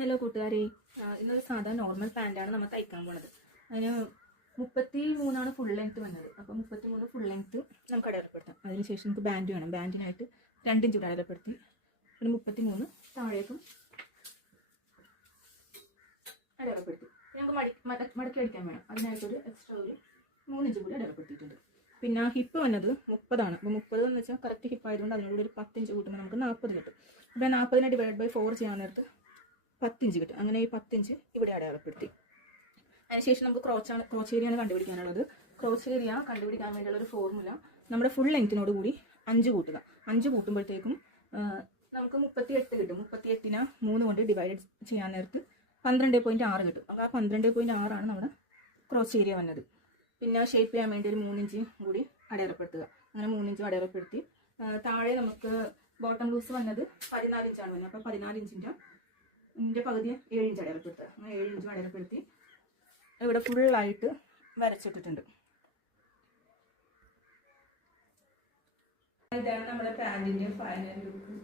Hello കൂട്ടുകാരെ, ഇന്നൊരു സാധാ നോർമൽ പാൻറ്റാണ് നമ്മൾ തയ്ക്കാൻ പോണത്. അതിന് 33 ഫുൾ ലെങ്ത്ത് വന്നത്. അപ്പോൾ 33 ഫുൾ ലെങ്ത്ത് നമുക്ക് അടയാളപ്പെടുത്താം. അതിനുശേഷം നമുക്ക് ബാൻഡ് വേണം. ബാൻഡിനായിട്ട് 2 ഇഞ്ച് അടയാളപ്പെടുത്തി, പിന്നെ 33 താഴേക്കും അടയാളപ്പെടുത്തി. നമുക്ക് മടക്കി അടിക്കാൻ വേണം. അതിനായിട്ടൊരു എക്സ്ട്രാ ഒരു 3 ഇഞ്ച് കൂടി അടയാളപ്പെടുത്തിയിട്ടുണ്ട്. പിന്നെ ഹിപ്പ് വന്നത് 30 അപ്പോൾ 30 എന്ന് വെച്ചാൽ കറക്റ്റ് ഹിപ്പ് ആയതുകൊണ്ട് അതിനോട് ഒരു 10 ഇഞ്ച് കൂട്ടുമ്പോൾ നമുക്ക് 40 കിട്ടും. അപ്പോൾ 40നെ /4 ചെയ്യാൻ നേരത്ത് 10 ഇഞ്ച് കിട്ടും. അങ്ങനെ ഈ 10 ഇഞ്ച് ഇവിടെ അടയാളപ്പെടുത്തി. അതിനുശേഷം നമുക്ക് ക്രോച്ച് ഏരിയയാണ് കണ്ടുപിടിക്കാനുള്ളത്. ക്രോച്ച് ഏരിയ കണ്ടുപിടിക്കാൻ വേണ്ടിയുള്ള ഒരു ഫോർമുല, നമ്മുടെ ഫുൾ ലെങ്ത്തിനോട് കൂടി 5 കൂട്ടുക. 5 കൂട്ടുമ്പോഴത്തേക്കും നമുക്ക് 38 കിട്ടും. 38നെ 3 കൊണ്ട് ഡിവൈഡ് ചെയ്യാൻ നേരത്ത് 12.6 കിട്ടും. അപ്പോൾ ആ 12.6 ആണ് നമ്മുടെ ക്രോച്ച് ഏരിയ വന്നത്. പിന്നെ ഷേപ്പ് ചെയ്യാൻ വേണ്ടി ഒരു 3 ഇഞ്ച് കൂടി അടയാളപ്പെടുത്തുക. അങ്ങനെ 3 ഇഞ്ച് അടയാളപ്പെടുത്തി. താഴെ നമുക്ക് ബോട്ടം ലൂസ് വന്നത് 14 ഇഞ്ചാണ് വന്നത്. അപ്പോൾ 14 ഇഞ്ചിൻ്റെ പകുതി 7 ഇഞ്ച് അടയാളപ്പെടുത്തുക. അങ്ങനെ 7 ഇഞ്ച് അടയാളപ്പെടുത്തി ഇവിടെ ഫുള്ളായിട്ട് വരച്ചിട്ടിട്ടുണ്ട്. ഇതാണ് നമ്മുടെ പാൻറ്റിൻ്റെ ഫൈനൽ ലുക്ക്.